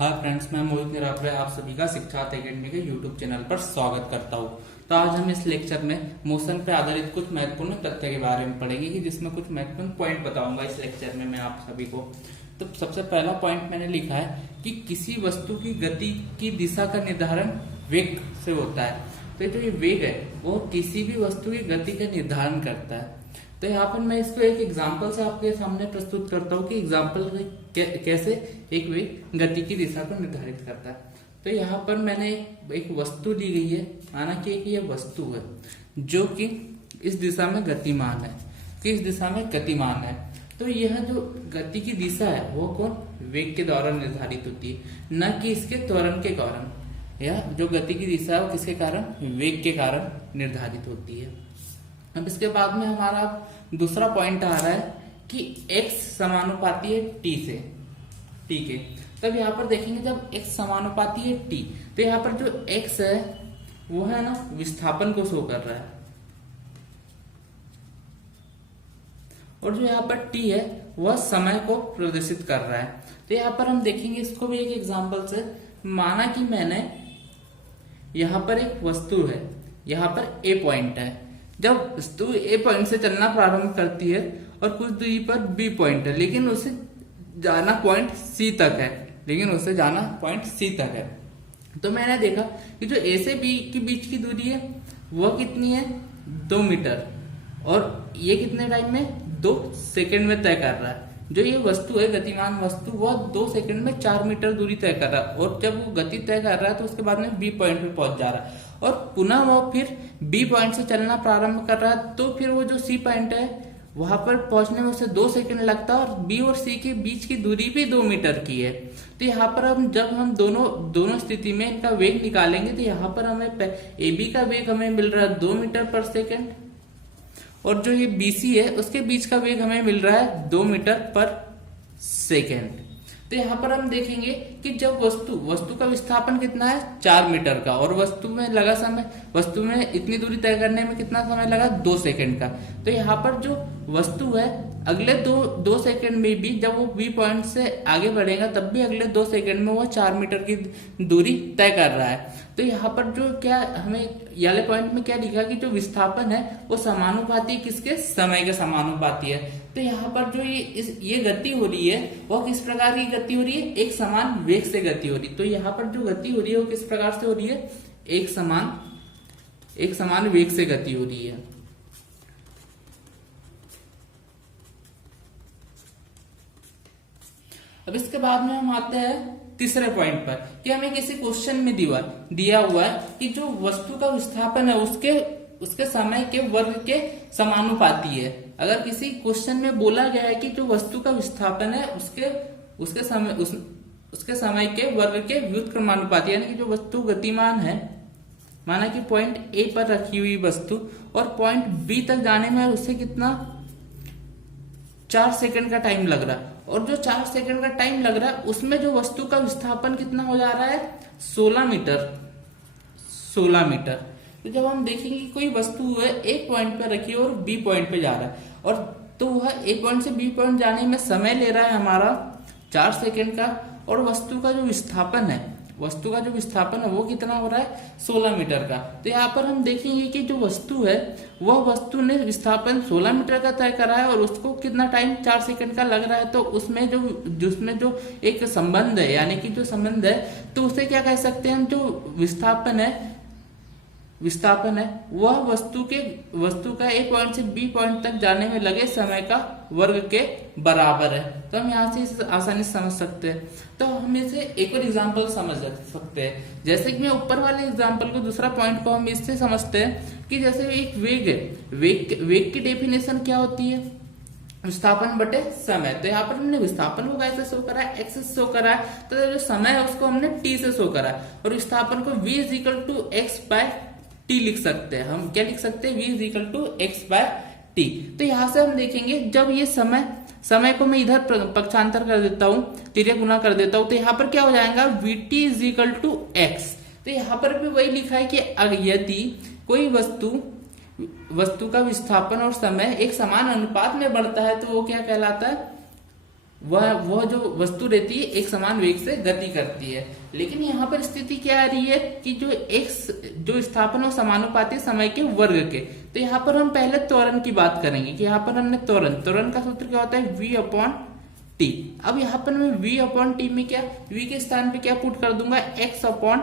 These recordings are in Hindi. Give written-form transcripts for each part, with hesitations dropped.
हाय फ्रेंड्स, मैं मोहित निरापरे आप सभी का शिक्षा एकेडमी के यूट्यूब चैनल पर स्वागत करता हूँ। तो आज हम इस लेक्चर में मोशन पर आधारित कुछ महत्वपूर्ण तथ्य के बारे में पढ़ेंगे कि जिसमें कुछ महत्वपूर्ण पॉइंट बताऊंगा इस लेक्चर में मैं आप सभी को। तो सबसे पहला पॉइंट मैंने लिखा है कि किसी वस्तु की गति की दिशा का निर्धारण वेग से होता है। तो जो ये वेग है वो किसी भी वस्तु की गति का निर्धारण करता है। तो यहाँ पर मैं इसको एक एग्जाम्पल से आपके सामने प्रस्तुत करता हूँ कि एग्जाम्पल कैसे एक वेग गति की दिशा को निर्धारित करता है। तो यहाँ पर मैंने एक वस्तु ली गई है, माना कि एक ये वस्तु है जो कि इस दिशा में गतिमान है, कि इस दिशा में गतिमान है। तो यह जो गति की दिशा है वो कौन वेग के द्वारा निर्धारित होती है, न कि इसके त्वरण के कारण। यह जो गति की दिशा है वो किसके कारण, वेग के कारण निर्धारित होती है। अब इसके बाद में हमारा दूसरा पॉइंट आ रहा है कि x समानुपाती है t से, ठीक है। तब यहाँ पर देखेंगे जब x समानुपाती है t, तो यहाँ पर जो x है वो है ना विस्थापन को शो कर रहा है, और जो यहाँ पर t है वह समय को प्रदर्शित कर रहा है। तो यहाँ पर हम देखेंगे इसको भी एक एग्जांपल से। माना कि मैंने यहाँ पर एक वस्तु है, यहाँ पर a पॉइंट है। जब वस्तु ए पॉइंट से चलना प्रारंभ करती है और कुछ दूरी पर बी पॉइंट है, लेकिन उसे जाना पॉइंट सी तक है, तो मैंने देखा कि जो ए से बी के बीच की दूरी है वह कितनी है, 2 मीटर, और ये कितने टाइम में, 2 सेकंड में तय कर रहा है। जो ये वस्तु है गतिमान वस्तु वह 2 सेकंड में 4 मीटर दूरी तय कर रहा है, और जब वो गति तय कर रहा है तो उसके बाद में बी पॉइंट पे पहुंच जा रहा है, और पुनः वो फिर बी पॉइंट से चलना प्रारंभ कर रहा है। तो फिर वो जो सी पॉइंट है वहां पर पहुंचने में उसे 2 सेकंड लगता है, और बी और सी के बीच की दूरी भी 2 मीटर की है। तो यहाँ पर जब हम दोनों स्थिति में इनका वेग निकालेंगे तो यहाँ पर हमें ए बी का वेग हमें मिल रहा है 2 मीटर पर सेकेंड, और जो ये BC है उसके बीच का वेग हमें मिल रहा है 2 मीटर पर सेकेंड। तो यहाँ पर हम देखेंगे कि जब वस्तु का विस्थापन कितना है, 4 मीटर का, और वस्तु में इतनी दूरी तय करने में कितना समय लगा, 2 सेकंड का। तो यहाँ पर जो वस्तु है अगले दो सेकंड में भी जब वो बी पॉइंट से आगे बढ़ेगा तब भी अगले 2 सेकंड में वो 4 मीटर की दूरी तय कर रहा है। तो यहाँ पर जो क्या हमें वाले पॉइंट में क्या लिखा कि जो विस्थापन है वो समानुपाती किसके, समय के समानुपाती है। तो यहाँ पर जो ये गति हो रही है वो किस प्रकार की गति हो रही है, एक समान वेग से गति हो रही है। तो यहाँ पर जो गति हो रही है वो किस प्रकार से हो रही है, एक समान वेग से गति हो रही है। अब इसके बाद में हम आते हैं तीसरे पॉइंट पर कि हमें किसी क्वेश्चन में दिया हुआ है कि जो वस्तु का विस्थापन है उसके समय के वर्ग के समानुपाती है। अगर किसी क्वेश्चन में बोला गया है कि जो वस्तु का विस्थापन है उसके समय के वर्ग के व्युत्क्रमानुपाती, यानी कि जो वस्तु गतिमान है, माना कि पॉइंट ए पर रखी हुई वस्तु और पॉइंट बी तक जाने में उससे कितना 4 सेकंड का टाइम लग रहा है, और जो 4 सेकंड का टाइम लग रहा है उसमें जो वस्तु का विस्थापन कितना हो जा रहा है, 16 मीटर। तो जब हम देखेंगे कि कोई वस्तु है एक पॉइंट पे रखी है और बी पॉइंट पे जा रहा है, और तो वह एक पॉइंट से बी पॉइंट जाने में समय ले रहा है हमारा 4 सेकंड का, और वस्तु का जो विस्थापन है वो कितना हो रहा है, 16 मीटर का। तो यहाँ पर हम देखेंगे कि जो वस्तु है वह वस्तु ने विस्थापन 16 मीटर का तय करा है, और उसको कितना टाइम 4 सेकंड का लग रहा है। तो उसमें जो एक संबंध है, यानी कि जो संबंध है, तो उसे क्या कह सकते हैं हम, जो विस्थापन है वह वस्तु का ए पॉइंट से बी पॉइंट तक जाने में लगे समय का वर्ग के बराबर है। तो हम यहाँ से इसे आसानी से समझ सकते हैं। तो हम इसे एक और एग्जांपल समझ सकते हैं, जैसे कि मैं ऊपर वाले एग्जांपल को, दूसरा पॉइंट को हम इससे समझते हैं कि जैसे एक वेग है, वेग की डेफिनेशन क्या होती है, विस्थापन बटे समय। तो यहाँ पर हमने विस्थापन को कैसे शो करा है, x से शो करा है, तो जो समय है उसको हमने t से शो करा है, और विस्थापन को v = x/t लिख सकते हैं। हम क्या लिख सकते हैं, v = x/t। तो यहाँ से हम देखेंगे जब ये समय को मैं इधर पक्षांतर कर देता हूँ, तिर्यक गुना कर देता हूँ, तो यहाँ पर क्या हो जाएगा, vt = x। तो यहाँ पर भी वही लिखा है कि यदि कोई वस्तु का विस्थापन और समय एक समान अनुपात में बढ़ता है तो वो क्या कहलाता है, वह जो वस्तु रहती है एक समान वेग से गति करती है। लेकिन यहाँ पर स्थिति क्या आ रही है कि जो विस्थापन वो समानुपाती समय के वर्ग के। तो यहाँ पर हम पहले त्वरण की बात करेंगे कि यहाँ पर हमने त्वरण का सूत्र क्या होता है, v अपॉन टी। अब यहाँ पर मैं v अपॉन टी में क्या, v के स्थान पे क्या पुट कर दूंगा, x अपॉन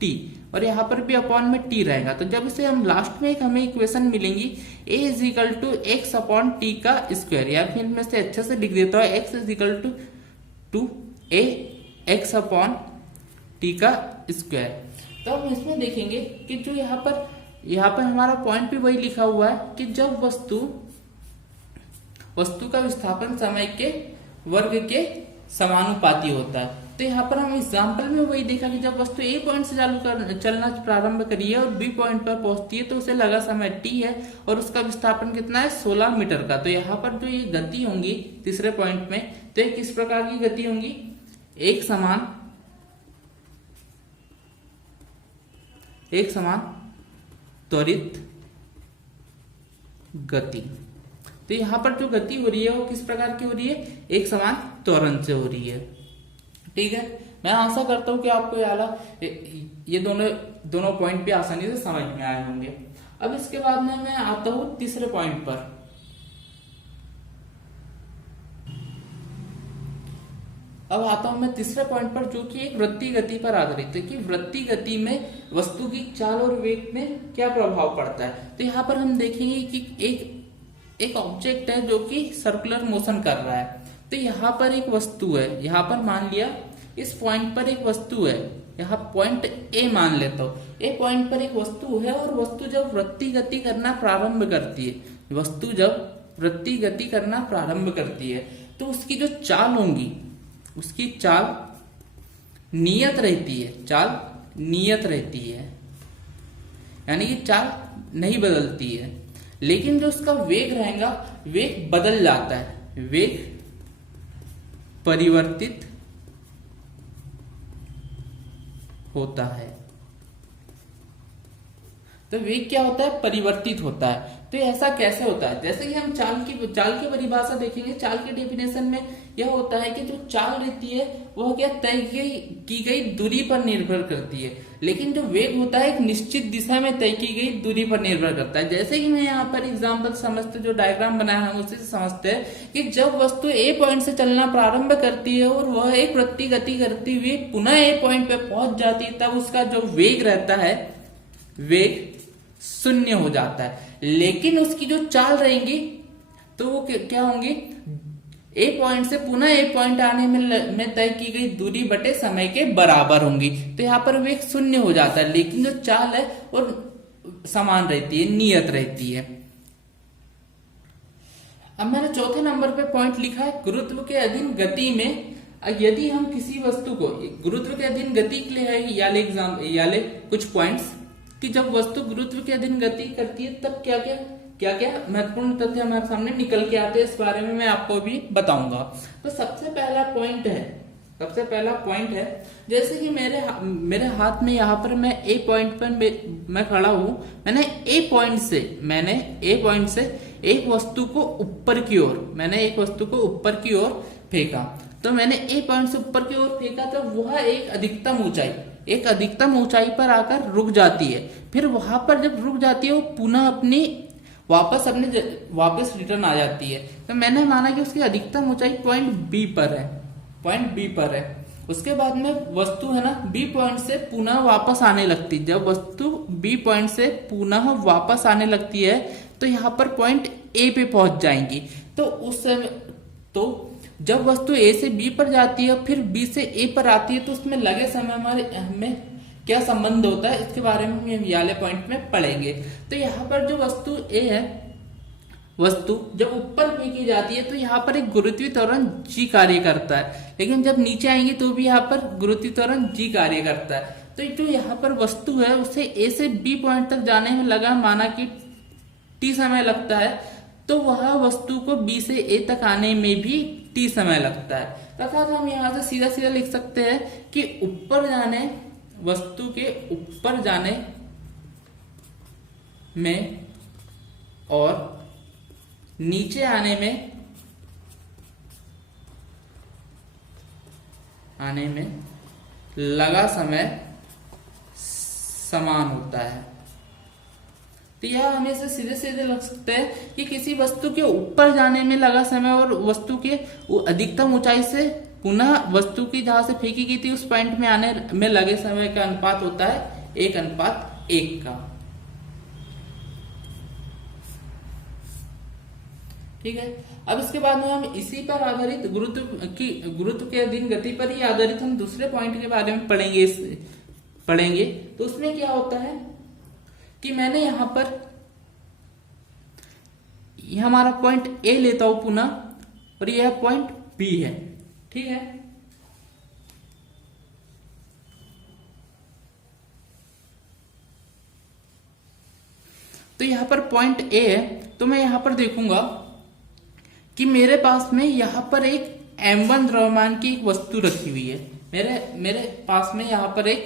टी, और यहाँ पर भी अपॉन में टी रहेगा। तो जब इसे हम लास्ट में हमें इक्वेशन मिलेंगी a is equal to x upon t का स्क्वायर, या फिर मैं इसे अच्छे से लिख देता हूँ, x is equal to a x upon t का स्क्वायर। तो हम इसमें देखेंगे कि जो यहाँ पर हमारा पॉइंट भी वही लिखा हुआ है कि जब वस्तु का विस्थापन समय के वर्ग के समानुपाती होता है। तो यहाँ पर हम एग्जाम्पल में वही देखा कि जब वस्तु ए पॉइंट से चलना प्रारंभ करी है और बी पॉइंट पर पहुंचती है तो उसे लगा समय टी है और उसका विस्थापन कितना है, 16 मीटर का। तो यहाँ पर जो ये गति होंगी तीसरे पॉइंट में, तो ये किस प्रकार की गति होंगी, एक समान त्वरित गति। तो यहाँ पर जो गति हो रही है वो किस प्रकार की हो रही है, एक समान त्वरण से हो रही है। ठीक है, मैं आशा करता हूं कि आपको ये दोनों पॉइंट भी आसानी से समझ में आए होंगे। अब इसके बाद में मैं आता हूं तीसरे पॉइंट पर। अब आता हूं मैं तीसरे पॉइंट पर, जो कि एक वृत्तीय गति पर आधारित है कि वृत्तीय गति में वस्तु की चाल और वेग में क्या प्रभाव पड़ता है। तो यहाँ पर हम देखेंगे कि एक ऑब्जेक्ट है जो कि सर्कुलर मोशन कर रहा है। तो यहाँ पर एक वस्तु है, यहाँ पर मान लिया इस पॉइंट पर एक वस्तु है, यहाँ पॉइंट ए मान लेता हूँ, ए पॉइंट पर एक वस्तु है और वस्तु जब वृत्तीय गति करना प्रारंभ करती है, तो उसकी जो चाल होंगी, उसकी चाल नियत रहती है, यानी कि चाल नहीं बदलती है। लेकिन जो उसका वेग रहेगा, वेग बदल जाता है, वेग परिवर्तित होता है। तो वेग क्या होता है, परिवर्तित होता है। तो ऐसा कैसे होता है, जैसे कि हम चाल की परिभाषा देखेंगे। चाल के डेफिनेशन में यह होता है कि जो चाल रहती है वह क्या तय की गई दूरी पर निर्भर करती है, लेकिन जो वेग होता है एक निश्चित दिशा में तय की गई दूरी पर निर्भर करता है। जैसे कि मैं यहाँ पर एग्जांपल समझते, जो डायग्राम बनाया है उसी से समझते हैं कि जब वस्तु ए पॉइंट से चलना प्रारंभ करती है और वह एक वृत्तीय गति करती हुई पुनः ए पॉइंट पे पहुंच जाती है, तब उसका जो वेग रहता है, वेग 0 हो जाता है। लेकिन उसकी जो चाल रहेंगी तो वो क्या होंगी, ए पॉइंट से पुनः ए पॉइंट आने में तय की गई दूरी बटे समय के बराबर होंगी। तो यहाँ पर वेग 0 हो जाता है, लेकिन जो चाल है वो समान रहती है, नियत रहती है। अब मैंने चौथे नंबर पे पॉइंट लिखा है, गुरुत्व के अधीन गति में यदि हम किसी वस्तु को गुरुत्व के अधीन गति के लिए है, या ले कुछ पॉइंट्स कि जब वस्तु गुरुत्व के अधीन गति करती है तब क्या क्या महत्वपूर्ण तथ्य हमारे सामने निकल के आते हैं, इस बारे में मैं आपको भी बताऊंगा। तो सबसे पहला पॉइंट है, जैसे कि मेरे हाथ में यहाँ पर मैं ए पॉइंट पर मैं खड़ा हूं, मैंने ए पॉइंट से एक वस्तु को ऊपर की ओर फेंका। तो मैंने ए पॉइंट से ऊपर की ओर फेंका तो वह एक अधिकतम ऊंचाई पर आकर रुक जाती है। फिर वहां पर जब रुक जाती है वो पुनः वापस रिटर्न आ जाती है। तो मैंने माना कि उसकी अधिकतम ऊंचाई पॉइंट बी पर है। उसके बाद में वस्तु है ना बी पॉइंट से पुनः वापस आने लगती है। जब वस्तु बी पॉइंट से पुनः वापस आने लगती है तो यहाँ पर पॉइंट ए पे पहुंच जाएंगी। तो उस समय जब वस्तु ए से बी पर जाती है फिर बी से ए पर आती है, तो उसमें लगे समय हमें क्या संबंध होता है, इसके बारे में हम ये वाले पॉइंट में पढ़ेंगे। तो यहाँ पर जो वस्तु ए है, वस्तु जब ऊपर फेंकी जाती है तो यहाँ पर एक गुरुत्वीय त्वरण जी कार्य करता है, लेकिन जब नीचे आएंगे तो भी यहाँ पर गुरुत्वीय त्वरण जी कार्य करता है। तो जो यहाँ पर वस्तु है उसे ए से बी पॉइंट तक जाने में लगा माना कि टी समय लगता है, तो वह वस्तु को बी से ए तक आने में भी टी समय लगता है। अर्थात हम यहाँ से सीधा सीधा लिख सकते हैं कि वस्तु के ऊपर जाने में और नीचे आने में आने में लगा समय समान होता है। तो यह हमें से सीधे सीधे लग सकता है कि किसी वस्तु के ऊपर जाने में लगा समय और वस्तु के अधिकतम ऊंचाई से पुनः वस्तु की जहां से फेंकी गई थी उस पॉइंट में आने में लगे समय का अनुपात होता है 1:1 का। ठीक है। अब इसके बाद में हम इसी पर आधारित गुरुत्व के अधीन गति पर ही आधारित हम दूसरे पॉइंट के बारे में पढ़ेंगे। तो उसमें क्या होता है कि मैंने यहां पर यह हमारा पॉइंट ए लेता हूं पुनः, और यह पॉइंट बी है। ठीक है। तो यहां पर पॉइंट ए है, तो मैं यहां पर देखूंगा कि मेरे पास में यहां पर एक m1 द्रव्यमान की एक वस्तु रखी हुई है। मेरे पास में यहां पर एक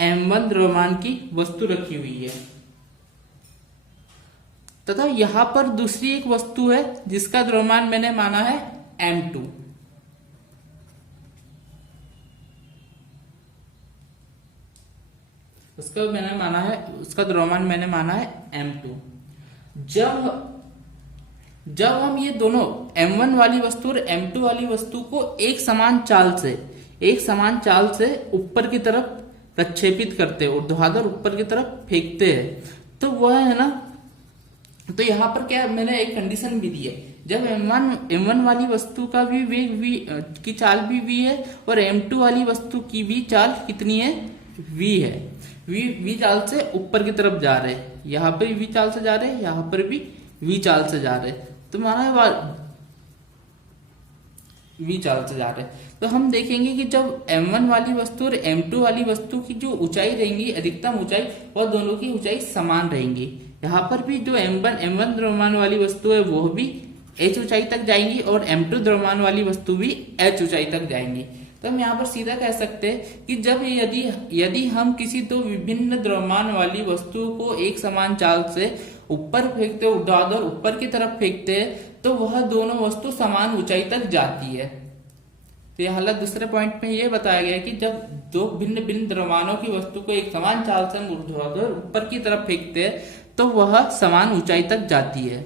m1 द्रव्यमान की वस्तु रखी हुई है, तथा यहां पर दूसरी एक वस्तु है जिसका द्रव्यमान मैंने माना है m2। उसका द्रव्यमान मैंने माना है m2। जब हम ये दोनों m1 वाली वस्तु और m2 वाली वस्तु को एक समान चाल से ऊपर की तरफ प्रक्षेपित करते हैं, ऊर्ध्वाधर ऊपर की तरफ फेंकते हैं, तो वह है ना, तो यहाँ पर क्या मैंने एक कंडीशन भी दी है। जब m1 वाली वस्तु का भी वेग की चाल भी v है और m2 वाली वस्तु की भी चाल कितनी है, v है। v चाल से ऊपर की तरफ जा रहे हैं, यहाँ पर v चाल से जा रहे हैं, यहाँ पर भी v चाल से जा रहे हैं, तो माना v चाल से जा रहे हैं। तो हम देखेंगे कि जब m1 वाली वस्तु और m2 वाली वस्तु की जो ऊंचाई रहेंगी, अधिकतम ऊंचाई, और दोनों की ऊंचाई समान रहेंगी। यहाँ पर भी जो m1 द्रव्यमान वाली वस्तु है वो भी h ऊंचाई तक जाएंगी और m2 द्रव्यमान वाली वस्तु भी h ऊंचाई तक जाएंगी। तो हम यहाँ पर सीधा कह सकते हैं कि जब यदि हम किसी दो विभिन्न द्रव्यमान वाली वस्तुओं को एक समान चाल से ऊपर फेंकते, ऊर्ध्वाधर ऊपर की तरफ फेंकते हैं, तो वह दोनों वस्तु समान ऊंचाई तक जाती है। तो यह हालत दूसरे पॉइंट में यह बताया गया कि जब दो भिन्न भिन्न द्रव्यमानों की वस्तु को एक समान चाल से ऊर्ध्वाधर ऊपर की तरफ फेंकते हैं तो वह समान ऊंचाई तक जाती है।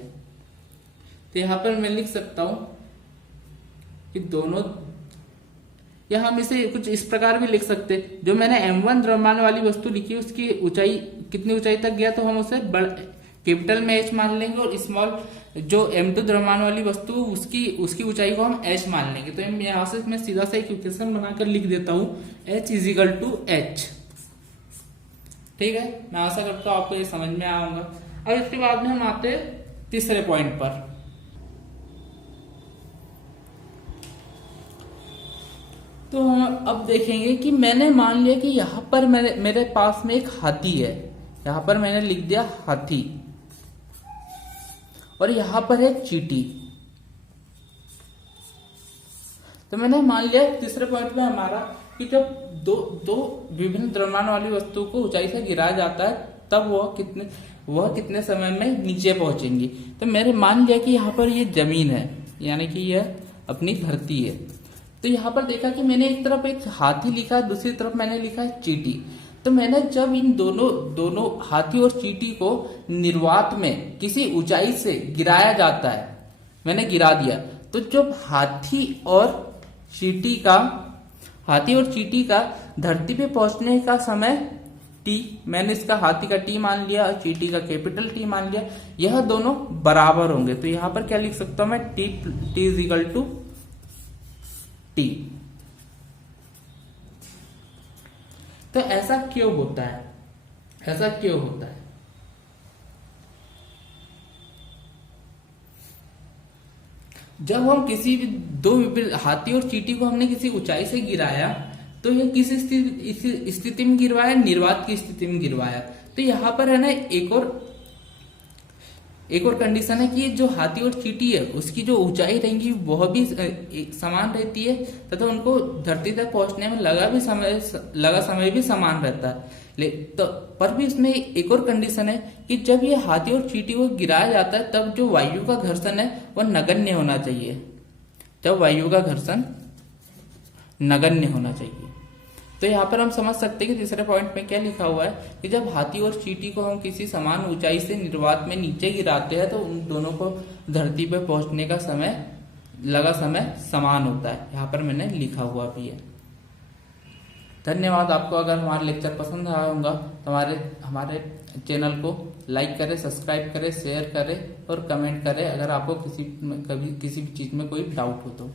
तो यहाँ पर मैं लिख सकता हूं कि दोनों, या हम इसे कुछ इस प्रकार भी लिख सकते हैं, जो मैंने m1 द्रव्यमान वाली वस्तु लिखी उसकी ऊंचाई कितनी ऊंचाई तक गया, तो हम उसे कैपिटल में h मान लेंगे, और स्मॉल जो m2 द्रव्यमान वाली वस्तु उसकी ऊंचाई को हम h मान लेंगे। तो यहाँ से मैं सीधा सा एक इक्वेशन बनाकर लिख देता हूं h = h। ठीक है। मैं आशा करता हूं आपको ये समझ में आऊंगा। अब इसके बाद में हम आते हैं तीसरे पॉइंट पर। तो हम अब देखेंगे कि मैंने मान लिया कि यहाँ पर मेरे पास में एक हाथी है, यहाँ पर मैंने लिख दिया हाथी, और यहाँ पर है चींटी। तो मैंने मान लिया तीसरे पॉइंट में हमारा कि जब दो विभिन्न द्रव्यमान वाली वस्तु को ऊंचाई से गिराया जाता है तब वह कितने समय में नीचे पहुंचेंगी। तो मैंने मान लिया कि यहाँ पर ये जमीन है, यानी कि यह अपनी धरती है। तो यहाँ पर देखा कि मैंने एक तरफ एक हाथी लिखा है, दूसरी तरफ मैंने लिखा है चींटी। तो मैंने जब इन दोनों हाथी और चींटी को निर्वात में किसी ऊंचाई से गिराया जाता है, मैंने गिरा दिया, तो जब हाथी और चींटी का धरती पे पहुंचने का समय t, मैंने इसका हाथी का t मान लिया और चींटी का कैपिटल T मान लिया, यह दोनों बराबर होंगे। तो यहाँ पर क्या लिख सकता हूं मैं, t = t। तो ऐसा क्यों होता है, जब हम किसी भी दो हाथी और चींटी को हमने किसी ऊंचाई से गिराया तो ये किस स्थिति में गिरवाया, निर्वात की स्थिति में गिरवाया। तो यहाँ पर है ना एक और कंडीशन है कि जो हाथी और चींटी है उसकी जो ऊंचाई रहेंगी वह भी समान रहती है, तथा उनको धरती तक पहुंचने में लगा समय भी समान रहता है। तो पर भी इसमें एक और कंडीशन है कि जब ये हाथी और चींटी को गिराया जाता है तब जो वायु का घर्षण है वह नगण्य होना चाहिए। जब वायु का घर्षण नगण्य होना चाहिए। तो यहाँ पर हम समझ सकते हैं कि तीसरे पॉइंट में क्या लिखा हुआ है कि जब हाथी और चींटी को हम किसी समान ऊंचाई से निर्वात में नीचे गिराते हैं तो उन दोनों को धरती पर पहुंचने का लगा समय समान होता है। यहाँ पर मैंने लिखा हुआ भी है। धन्यवाद। आपको अगर हमारा लेक्चर पसंद आया होगा तो हमारे चैनल को लाइक करें, सब्सक्राइब करें, शेयर करें और कमेंट करें अगर आपको किसी भी चीज में कोई डाउट हो तो।